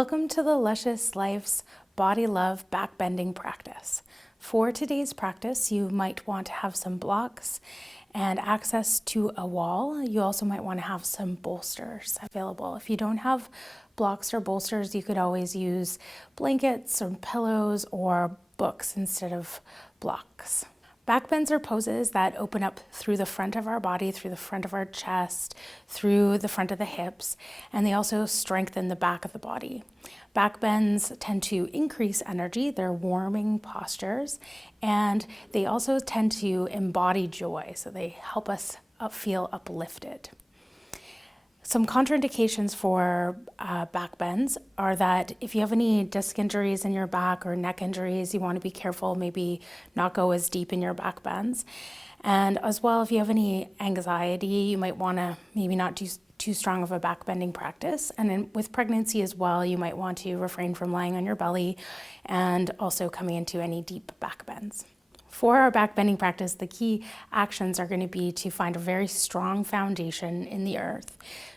Welcome to the Luscious Life's Body Love Backbending practice. For today's practice, you might want to have some blocks and access to a wall. You also might want to have some bolsters available. If you don't have blocks or bolsters, you could always use blankets or pillows or books instead of blocks. Backbends are poses that open up through the front of our body, through the front of our chest, through the front of the hips, and they also strengthen the back of the body. Backbends tend to increase energy, they're warming postures, and they also tend to embody joy, so they help us feel uplifted. Some contraindications for backbends are that if you have any disc injuries in your back or neck injuries, you want to be careful, maybe not go as deep in your backbends. And as well, if you have any anxiety, you might want to maybe not do too strong of a backbending practice. And then with pregnancy as well, you might want to refrain from lying on your belly and also coming into any deep backbends. For our backbending practice, the key actions are going to be to find a very strong foundation in the earth,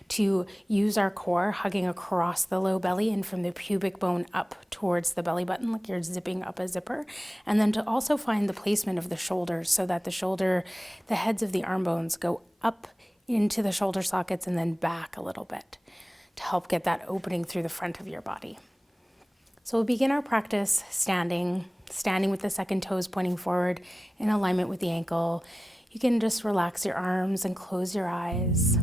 to use our core hugging across the low belly and from the pubic bone up towards the belly button, like you're zipping up a zipper, and then to also find the placement of the shoulders so that the heads of the arm bones go up into the shoulder sockets and then back a little bit to help get that opening through the front of your body. So we'll begin our practice standing with the second toes pointing forward in alignment with the ankle. You can just relax your arms and close your eyes.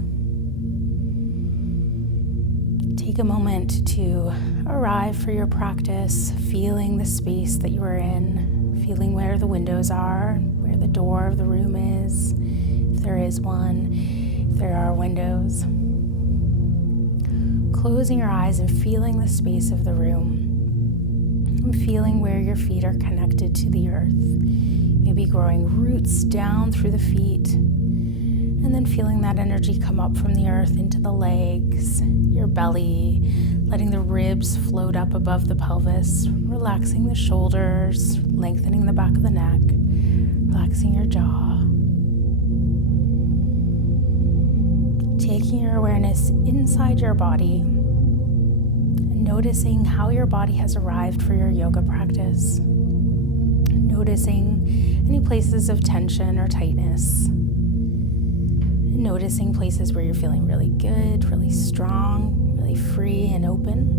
Take a moment to arrive for your practice, feeling the space that you are in, feeling where the windows are, where the door of the room is, if there is one, if there are windows. Closing your eyes and feeling the space of the room. And feeling where your feet are connected to the earth. Maybe growing roots down through the feet. And then feeling that energy come up from the earth into the legs, your belly, letting the ribs float up above the pelvis, relaxing the shoulders, lengthening the back of the neck, relaxing your jaw. Taking your awareness inside your body, noticing how your body has arrived for your yoga practice. Noticing any places of tension or tightness. Noticing places where you're feeling really good, really strong, really free and open.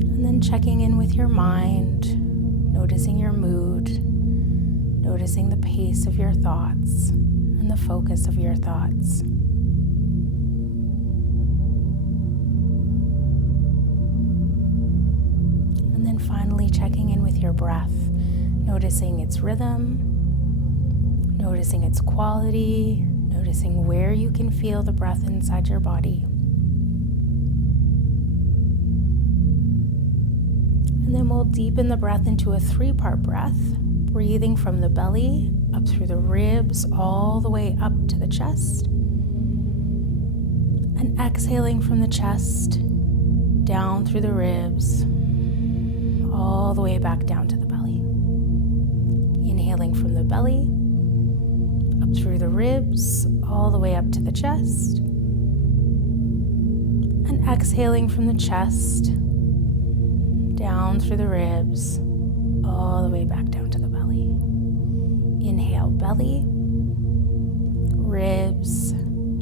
And then checking in with your mind, noticing your mood, noticing the pace of your thoughts and the focus of your thoughts. And then finally checking in with your breath, noticing its rhythm, noticing its quality, noticing where you can feel the breath inside your body. And then we'll deepen the breath into a 3-part breath, breathing from the belly, up through the ribs, all the way up to the chest. And exhaling from the chest, down through the ribs, all the way back down to the belly. Inhaling from the belly, up through the ribs, all the way up to the chest. And exhaling from the chest, down through the ribs, all the way back down to the belly. Inhale, belly, ribs,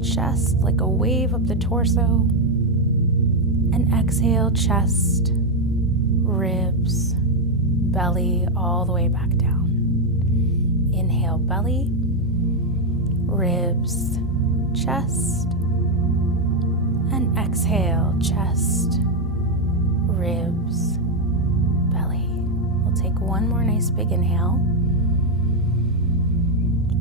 chest like a wave up the torso. And exhale, chest, ribs, belly, all the way back down. Inhale, belly, ribs, chest, and exhale, chest, ribs, belly. We'll take one more nice big inhale.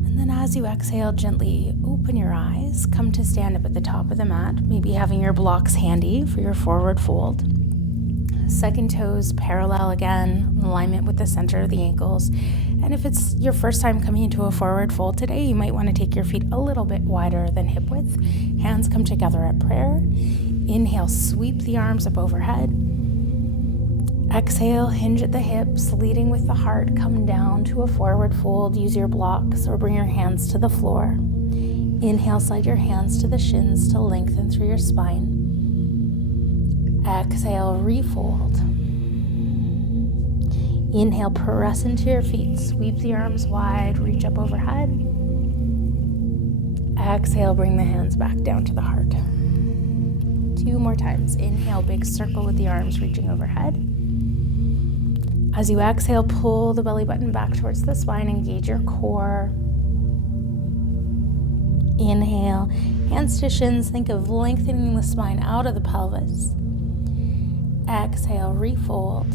And then as you exhale, gently open your eyes, come to stand up at the top of the mat, maybe having your blocks handy for your forward fold. Second toes parallel again, in alignment with the center of the ankles. And if it's your first time coming into a forward fold today, you might want to take your feet a little bit wider than hip width. Hands come together at prayer. Inhale, sweep the arms up overhead. Exhale, hinge at the hips, leading with the heart. Come down to a forward fold. Use your blocks or bring your hands to the floor. Inhale, slide your hands to the shins to lengthen through your spine. Exhale, refold. Inhale, press into your feet. Sweep the arms wide, reach up overhead. Exhale, bring the hands back down to the heart. 2 more times. Inhale, big circle with the arms reaching overhead. As you exhale, pull the belly button back towards the spine, engage your core. Inhale, hands to shins. Think of lengthening the spine out of the pelvis. Exhale, refold.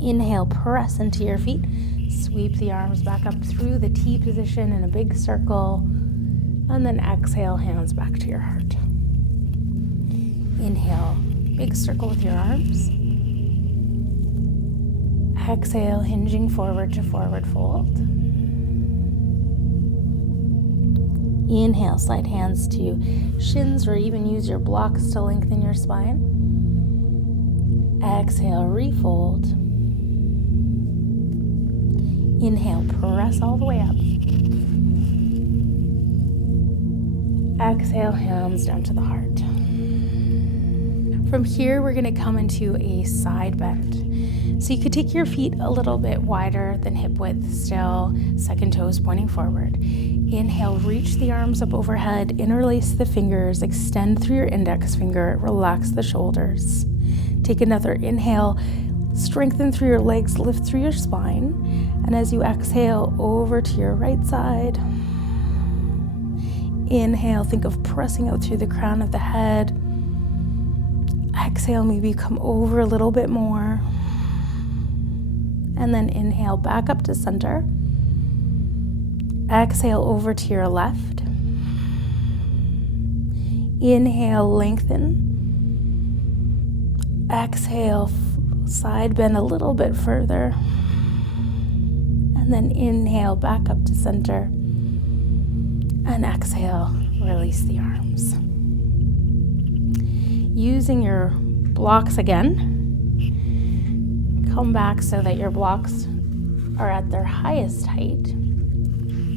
Inhale, press into your feet. Sweep the arms back up through the T position in a big circle. And then exhale, hands back to your heart. Inhale, big circle with your arms. Exhale, hinging forward to forward fold. Inhale, slide hands to shins or even use your blocks to lengthen your spine. Exhale, refold. Inhale, press all the way up. Exhale, hands down to the heart. From here, we're going to come into a side bend. So you could take your feet a little bit wider than hip width still, second toes pointing forward. Inhale, reach the arms up overhead, interlace the fingers, extend through your index finger, relax the shoulders. Take another inhale, strengthen through your legs, lift through your spine. And as you exhale, over to your right side. Inhale, think of pressing out through the crown of the head. Exhale, maybe come over a little bit more. And then inhale, back up to center. Exhale, over to your left. Inhale, lengthen. Exhale, side bend a little bit further. And then inhale, back up to center. And exhale, release the arms. Using your blocks again, come back so that your blocks are at their highest height.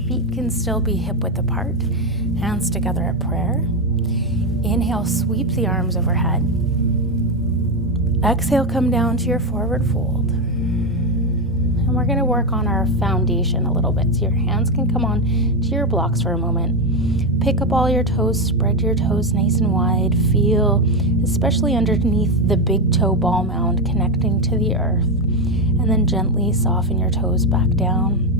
Feet can still be hip width apart, hands together at prayer. Inhale, sweep the arms overhead. Exhale, come down to your forward fold. And we're going to work on our foundation a little bit. So your hands can come on to your blocks for a moment. Pick up all your toes, spread your toes nice and wide. Feel, especially underneath the big toe ball mound, connecting to the earth. And then gently soften your toes back down.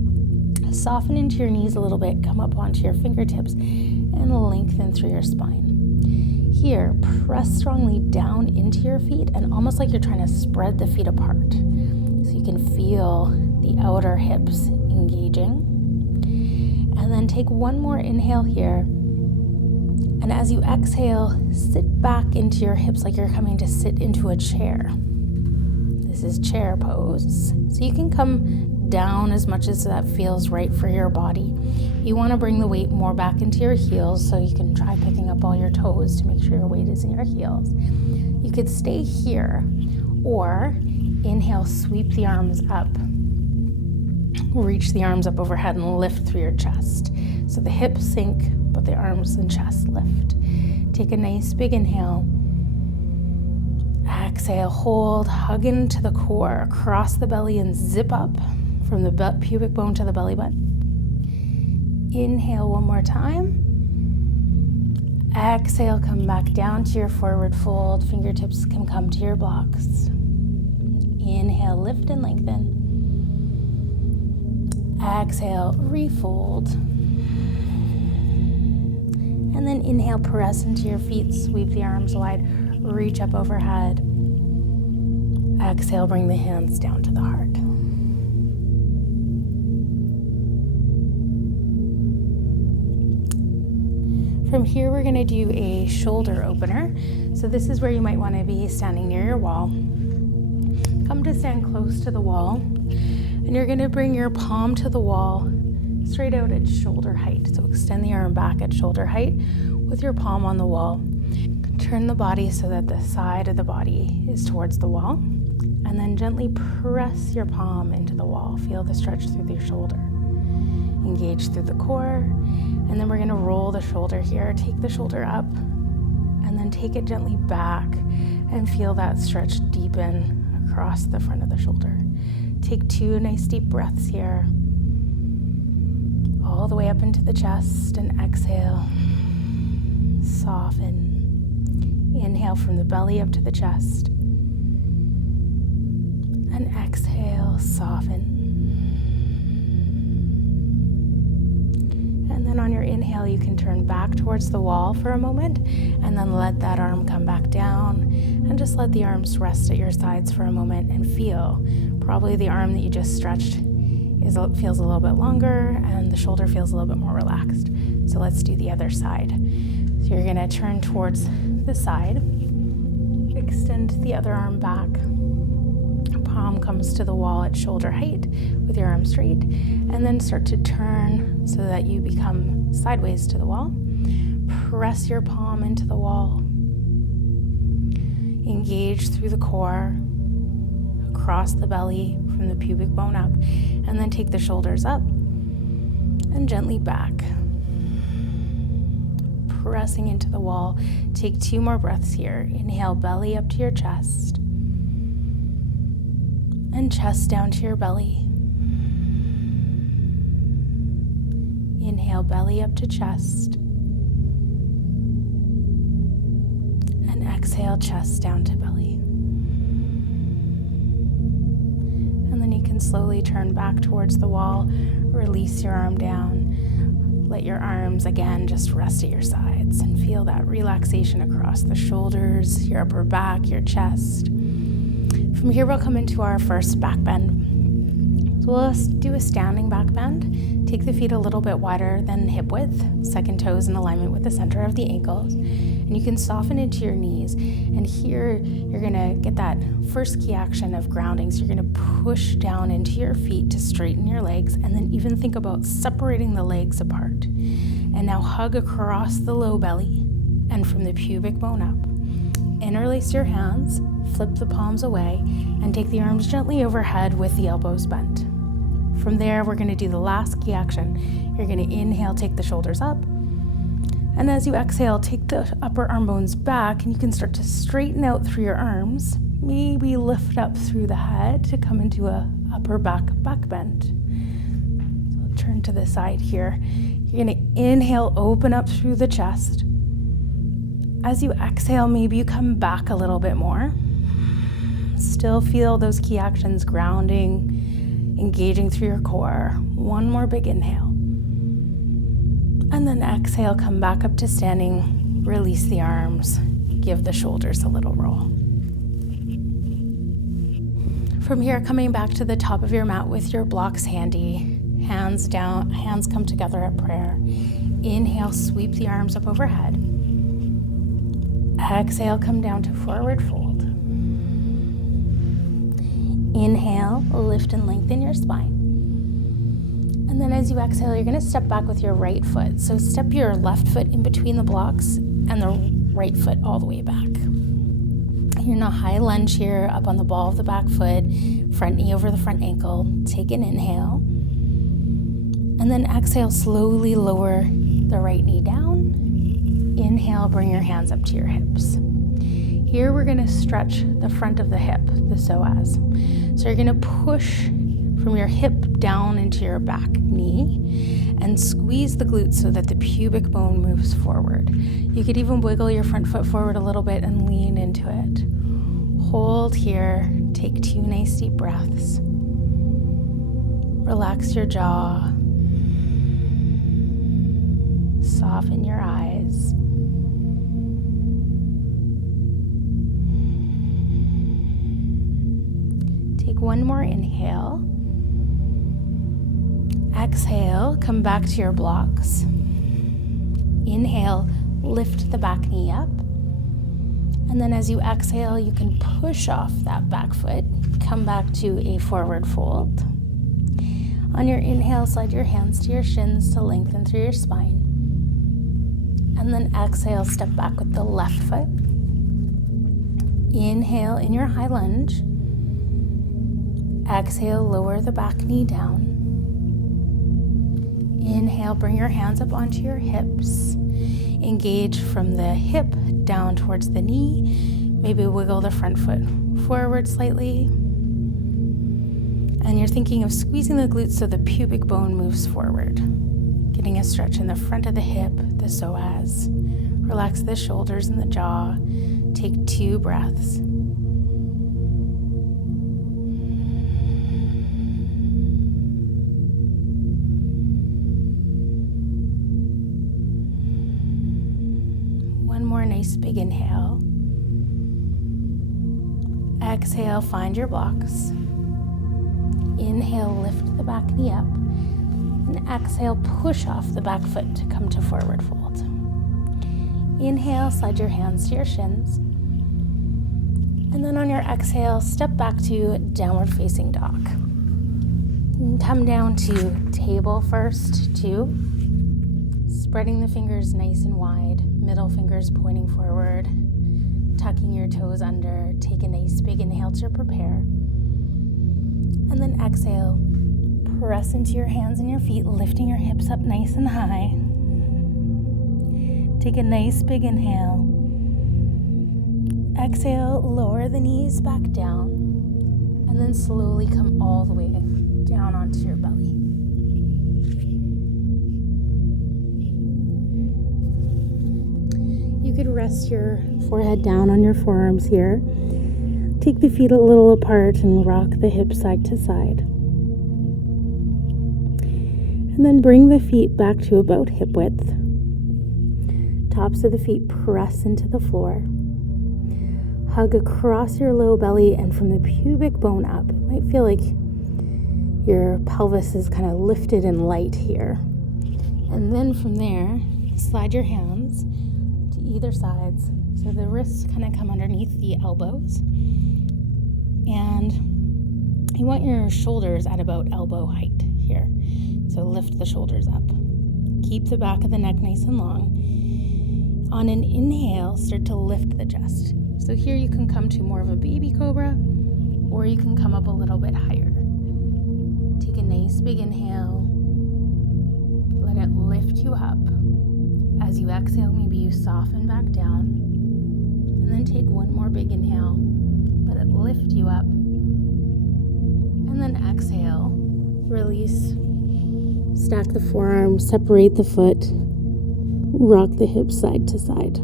Soften into your knees a little bit, come up onto your fingertips, and lengthen through your spine. Here, press strongly down into your feet and almost like you're trying to spread the feet apart. So you can feel the outer hips engaging. And then take one more inhale here. And as you exhale, sit back into your hips like you're coming to sit into a chair. This is chair pose. So you can come down as much as that feels right for your body. You want to bring the weight more back into your heels, so you can try picking up all your toes to make sure your weight is in your heels. You could stay here, or inhale, sweep the arms up. Reach the arms up overhead and lift through your chest. So the hips sink, but the arms and chest lift. Take a nice big inhale. Exhale, hold, hug into the core, across the belly, and zip up from the pubic bone to the belly button. Inhale one more time. Exhale, come back down to your forward fold. Fingertips can come to your blocks. Inhale, lift and lengthen. Exhale, refold. And then inhale, press into your feet, sweep the arms wide, reach up overhead. Exhale, bring the hands down to the heart. From here, we're going to do a shoulder opener. So this is where you might want to be standing near your wall. Come to stand close to the wall, and you're going to bring your palm to the wall straight out at shoulder height. So extend the arm back at shoulder height with your palm on the wall. Turn the body so that the side of the body is towards the wall, and then gently press your palm into the wall. Feel the stretch through your shoulder. Engage through the core. And then we're going to roll the shoulder here. Take the shoulder up and then take it gently back and feel that stretch deepen across the front of the shoulder. Take 2 nice deep breaths here. All the way up into the chest and exhale. Soften. Inhale from the belly up to the chest. And exhale, soften. And then on your inhale, you can turn back towards the wall for a moment and then let that arm come back down and just let the arms rest at your sides for a moment and feel. Probably the arm that you just stretched feels a little bit longer and the shoulder feels a little bit more relaxed. So let's do the other side. So you're gonna turn towards the side, extend the other arm back. Palm comes to the wall at shoulder height with your arm straight, and then start to turn so that you become sideways to the wall. Press your palm into the wall. Engage through the core, across the belly from the pubic bone up, and then take the shoulders up and gently back. Pressing into the wall. Take 2 more breaths here. Inhale, belly up to your chest. And chest down to your belly. Inhale, belly up to chest. And exhale, chest down to belly. And then you can slowly turn back towards the wall. Release your arm down. Let your arms again just rest at your sides and feel that relaxation across the shoulders, your upper back, your chest. From here, we'll come into our first back bend. So we'll do a standing back bend. Take the feet a little bit wider than hip width, second toes in alignment with the center of the ankles. And you can soften into your knees. And here, you're gonna get that first key action of grounding. So you're gonna push down into your feet to straighten your legs, and then even think about separating the legs apart. And now hug across the low belly and from the pubic bone up. Interlace your hands, flip the palms away, and take the arms gently overhead with the elbows bent. From there, we're gonna do the last key action. You're gonna inhale, take the shoulders up. And as you exhale, take the upper arm bones back, and you can start to straighten out through your arms. Maybe lift up through the head to come into a upper back bend. So I'll turn to the side here. You're gonna inhale, open up through the chest. As you exhale, maybe you come back a little bit more. Still feel those key actions, grounding, engaging through your core. One more big inhale. And then exhale, come back up to standing, release the arms, give the shoulders a little roll. From here, coming back to the top of your mat with your blocks handy, hands down, hands come together at prayer. Inhale, sweep the arms up overhead. Exhale, come down to forward fold. Inhale, lift and lengthen your spine. And then as you exhale, you're gonna step back with your right foot. So step your left foot in between the blocks and the right foot all the way back. You're in a high lunge here, up on the ball of the back foot, front knee over the front ankle. Take an inhale. And then exhale, slowly lower the right knee down. Inhale, bring your hands up to your hips. Here we're gonna stretch the front of the hip, the psoas. So you're gonna push from your hip down into your back knee and squeeze the glutes so that the pubic bone moves forward. You could even wiggle your front foot forward a little bit and lean into it. Hold here, take 2 nice deep breaths. Relax your jaw. Soften your eyes. Take one more inhale. Exhale, come back to your blocks. Inhale, lift the back knee up. And then as you exhale, you can push off that back foot, come back to a forward fold. On your inhale, slide your hands to your shins to lengthen through your spine. And then exhale, step back with the left foot. Inhale in your high lunge. Exhale, lower the back knee down. Inhale, bring your hands up onto your hips. Engage from the hip down towards the knee. Maybe wiggle the front foot forward slightly. And you're thinking of squeezing the glutes so the pubic bone moves forward. Getting a stretch in the front of the hip, the psoas. Relax the shoulders and the jaw. Take 2 breaths. One more nice big inhale. Exhale, find your blocks. Inhale, lift the back knee up. And exhale, push off the back foot to come to forward fold. Inhale, slide your hands to your shins. And then on your exhale, step back to downward facing dog. And come down to table first, 2. Spreading the fingers nice and wide, middle fingers pointing forward, tucking your toes under. Take a nice big inhale to prepare. And then exhale, press into your hands and your feet, lifting your hips up nice and high. Take a nice big inhale. Exhale, lower the knees back down, and then slowly come all the way down onto your belly. You could rest your forehead down on your forearms here. Take the feet a little apart and rock the hips side to side. And then bring the feet back to about hip width. Tops of the feet press into the floor. Hug across your low belly, and from the pubic bone up, it might feel like your pelvis is kind of lifted and light here. And then from there, slide your hands to either sides so the wrists kind of come underneath the elbows. And you want your shoulders at about elbow height here. So lift the shoulders up. Keep the back of the neck nice and long. On an inhale, start to lift the chest. So here you can come to more of a baby cobra, or you can come up a little bit higher. Take a nice big inhale. Let it lift you up. As you exhale, maybe you soften back down. And then take one more big inhale. Let it lift you up. And then exhale. Release. Stack the forearms, separate the foot. Rock the hips side to side.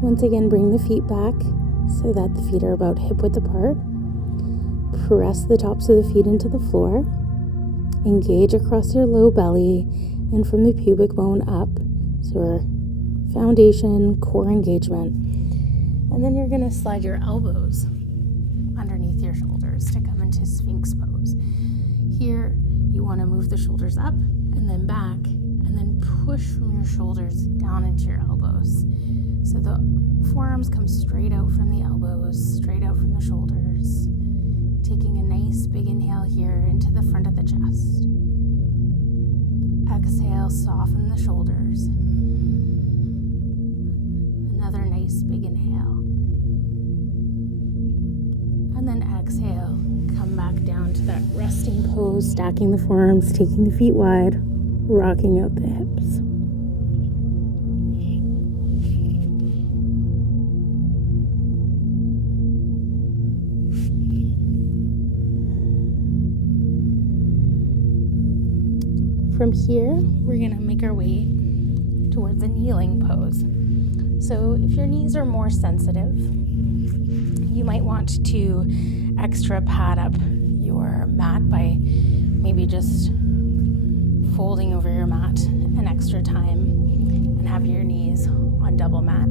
Once again, bring the feet back so that the feet are about hip width apart. Press the tops of the feet into the floor. Engage across your low belly and from the pubic bone up. So our foundation, core engagement. And then you're going to slide your elbows underneath your shoulders to come into Sphinx pose. Here, you want to move the shoulders up and then back, and then push from your shoulders down into your elbows. So the forearms come straight out from the elbows, straight out from the shoulders. Taking a nice big inhale here into the front of the chest. Exhale, soften the shoulders. Another nice big inhale. And then exhale, come back down to that resting pose, stacking the forearms, taking the feet wide, rocking out the hips. From here, we're going to make our way towards a kneeling pose. So if your knees are more sensitive, you might want to extra pad up your mat by maybe just folding over your mat an extra time and have your knees on double mat.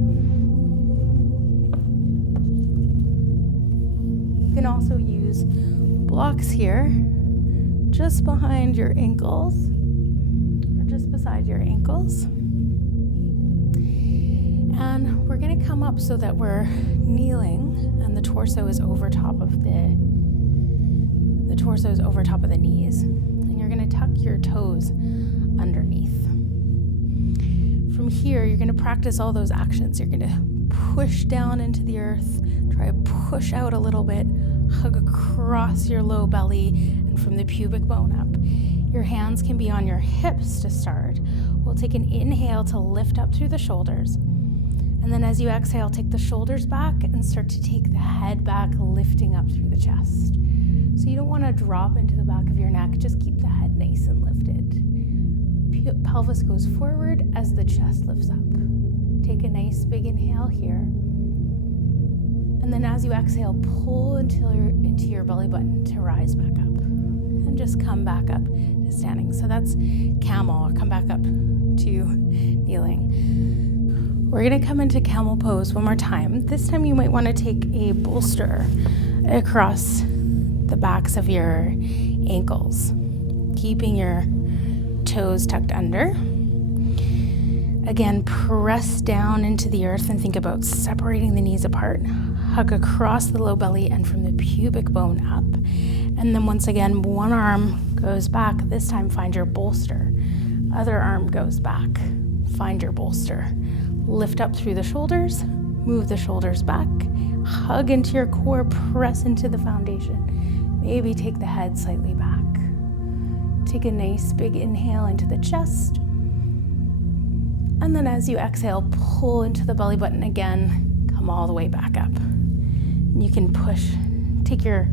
You can also use blocks here just behind your ankles, just beside your ankles. And we're going to come up so that we're kneeling and the torso is over top of the knees. And you're going to tuck your toes underneath. From here, you're going to practice all those actions. You're going to push down into the earth, try to push out a little bit, hug across your low belly and from the pubic bone up. Your hands can be on your hips to start. We'll take an inhale to lift up through the shoulders. And then as you exhale, take the shoulders back and start to take the head back, lifting up through the chest. So you don't want to drop into the back of your neck, just keep the head nice and lifted. Pelvis goes forward as the chest lifts up. Take a nice big inhale here. And then as you exhale, pull into your belly button to rise back up. And just come back up to standing. So that's camel. Come back up to kneeling. We're going to come into camel pose one more time. This time you might want to take a bolster across the backs of your ankles, keeping your toes tucked under. Again, press down into the earth and think about separating the knees apart. Hug across the low belly and from the pubic bone up. And then once again, one arm goes back. This time, find your bolster. Other arm goes back. Find your bolster. Lift up through the shoulders. Move the shoulders back. Hug into your core. Press into the foundation. Maybe take the head slightly back. Take a nice big inhale into the chest. And then as you exhale, pull into the belly button again. Come all the way back up. And you can take your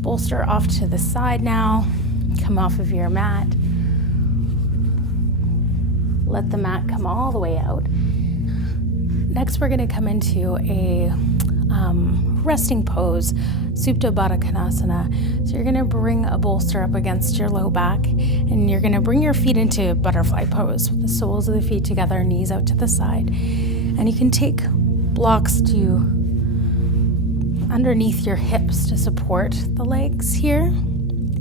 bolster off to the side now. Come off of your mat. Let the mat come all the way out. Next, we're going to come into a resting pose, Supta Baddha Konasana. So you're going to bring a bolster up against your low back, and you're going to bring your feet into butterfly pose with the soles of the feet together, knees out to the side. And you can take blocks to underneath your hips to support the legs here,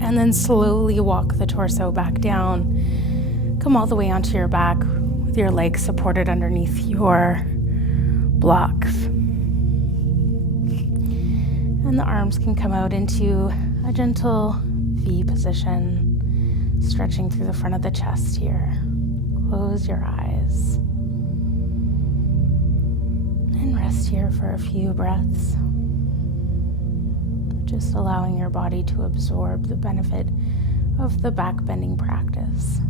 and then slowly walk the torso back down. Come all the way onto your back with your legs supported underneath your blocks. And the arms can come out into a gentle V position, stretching through the front of the chest here. Close your eyes. And rest here for a few breaths. Just allowing your body to absorb the benefit of the back bending practice.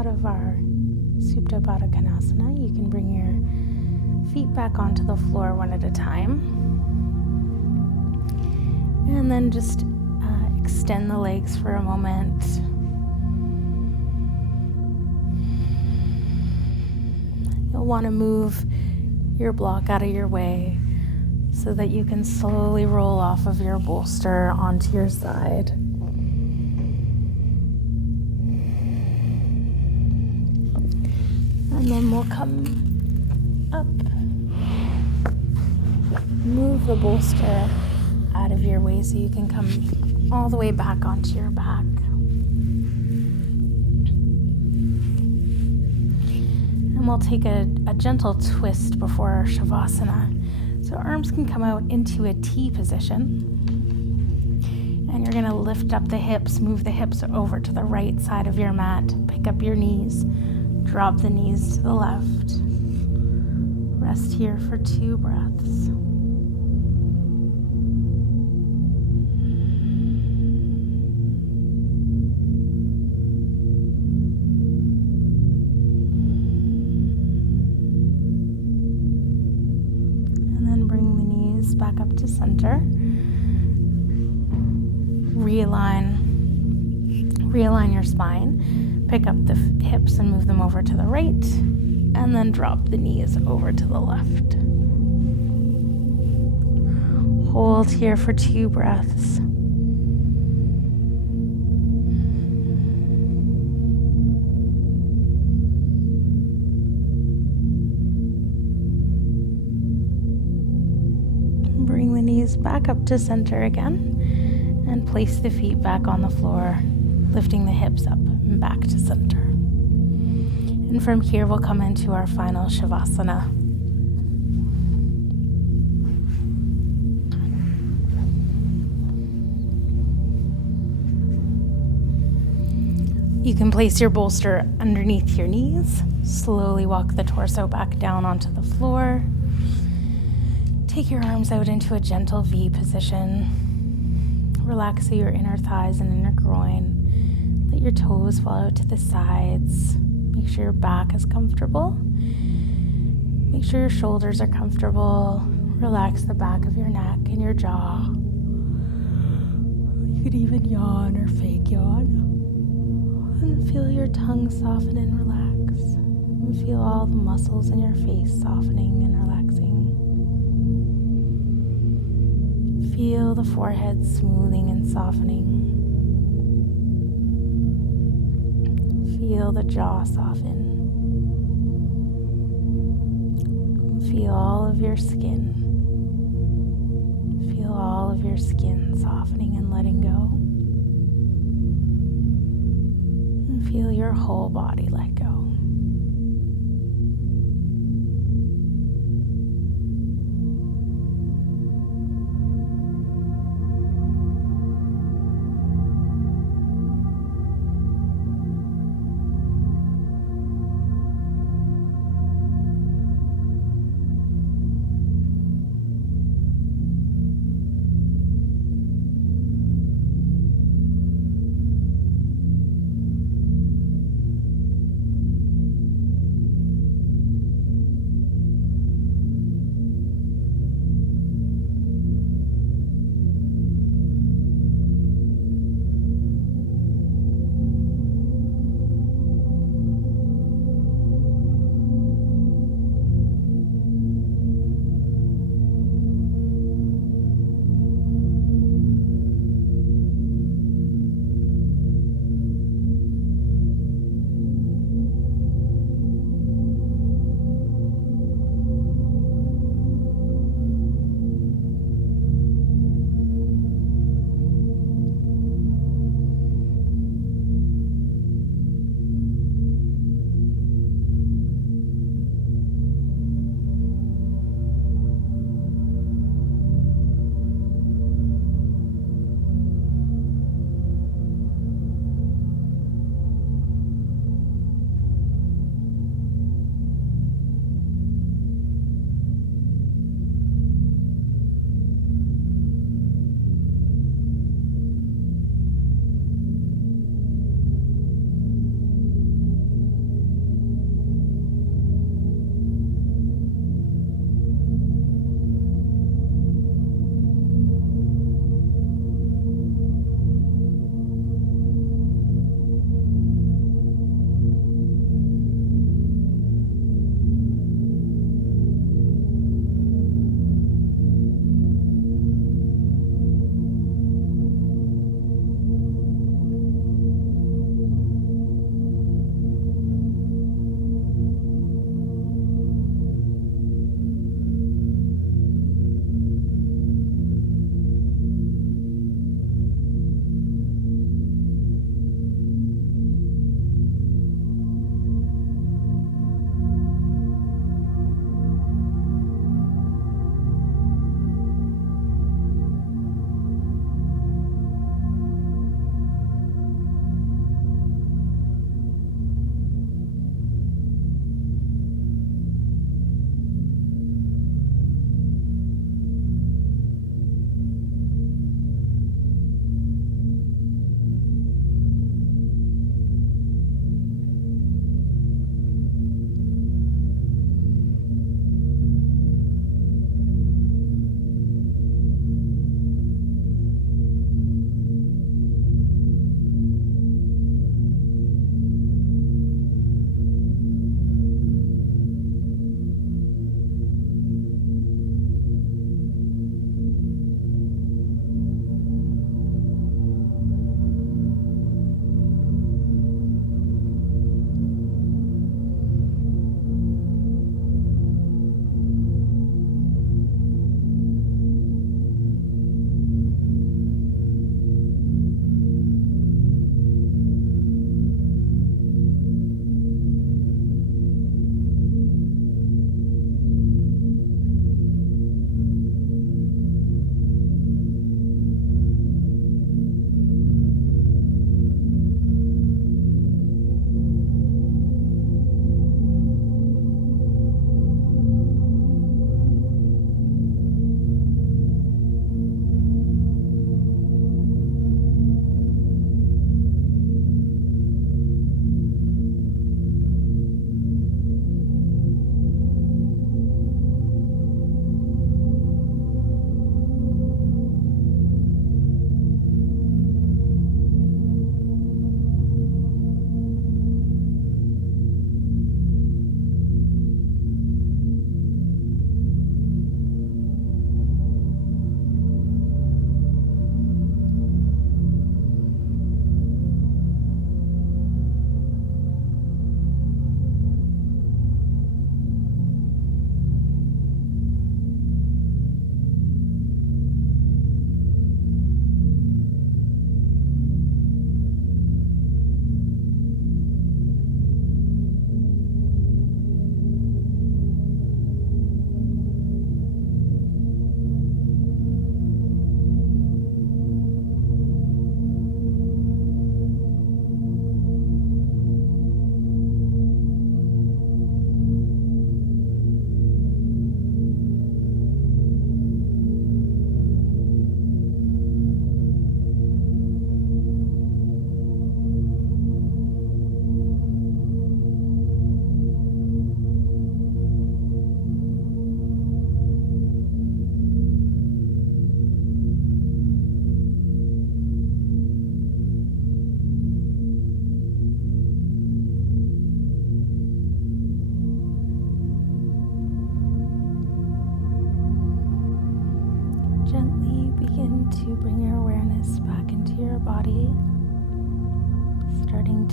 Of our Supta Baddha Konasana, you can bring your feet back onto the floor one at a time. And then just extend the legs for a moment. You'll want to move your block out of your way so that you can slowly roll off of your bolster onto your side. And then we'll come up, move the bolster out of your way so you can come all the way back onto your back. And we'll take a gentle twist before our Shavasana. So arms can come out into a T position. And you're gonna lift up the hips, move the hips over to the right side of your mat, pick up your knees. Drop the knees to the left. Rest here for 2 breaths. back up to center. Realign your spine. Pick up the hips and move them over to the right, and then drop the knees over to the left. Hold here for 2 breaths. Bring the knees back up to center again, and place the feet back on the floor, lifting the hips up and back to center. And from here, we'll come into our final Shavasana. You can place your bolster underneath your knees. Slowly walk the torso back down onto the floor. Take your arms out into a gentle V position. Relax your inner thighs and inner groin. Let your toes fall out to the sides. Make sure your back is comfortable. Make sure your shoulders are comfortable. Relax the back of your neck and your jaw. You could even yawn or fake yawn. And feel your tongue soften and relax. And feel all the muscles in your face softening and relaxing. Feel the forehead smoothing and softening. Feel the jaw soften. Feel all of your skin. Feel all of your skin softening and letting go. And feel your whole body let go.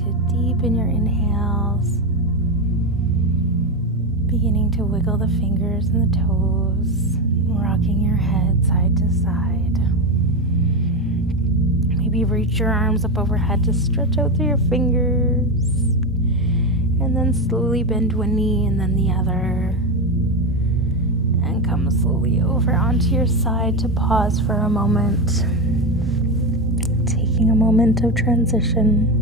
to deepen your inhales, beginning to wiggle the fingers and the toes, rocking your head side to side. Maybe reach your arms up overhead to stretch out through your fingers, and then slowly bend one knee and then the other, and come slowly over onto your side to pause for a moment, taking a moment of transition.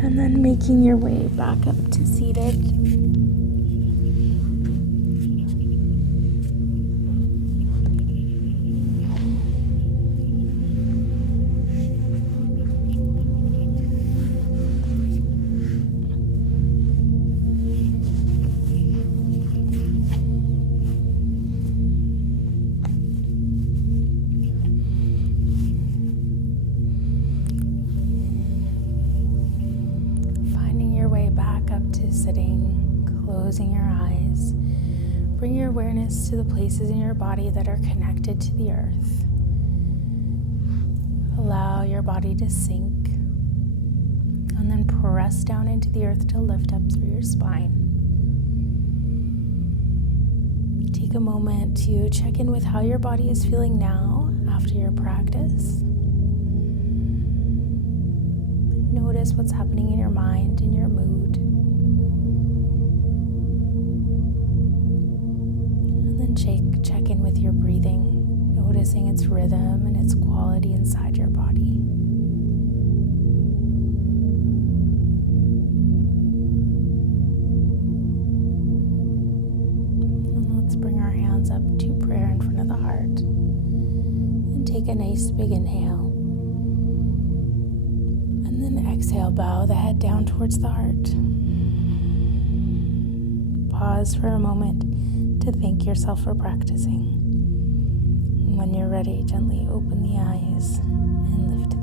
And then making your way back up to seated. Sitting, closing your eyes. Bring your awareness to the places in your body that are connected to the earth. Allow your body to sink, and then press down into the earth to lift up through your spine. Take a moment to check in with how your body is feeling now after your practice. Notice what's happening in your mind and your mood. Check in with your breathing, noticing its rhythm and its quality inside your body. And let's bring our hands up to prayer in front of the heart. And take a nice big inhale. And then exhale, bow the head down towards the heart. Pause for a moment to thank yourself for practicing. And when you're ready, gently open the eyes and lift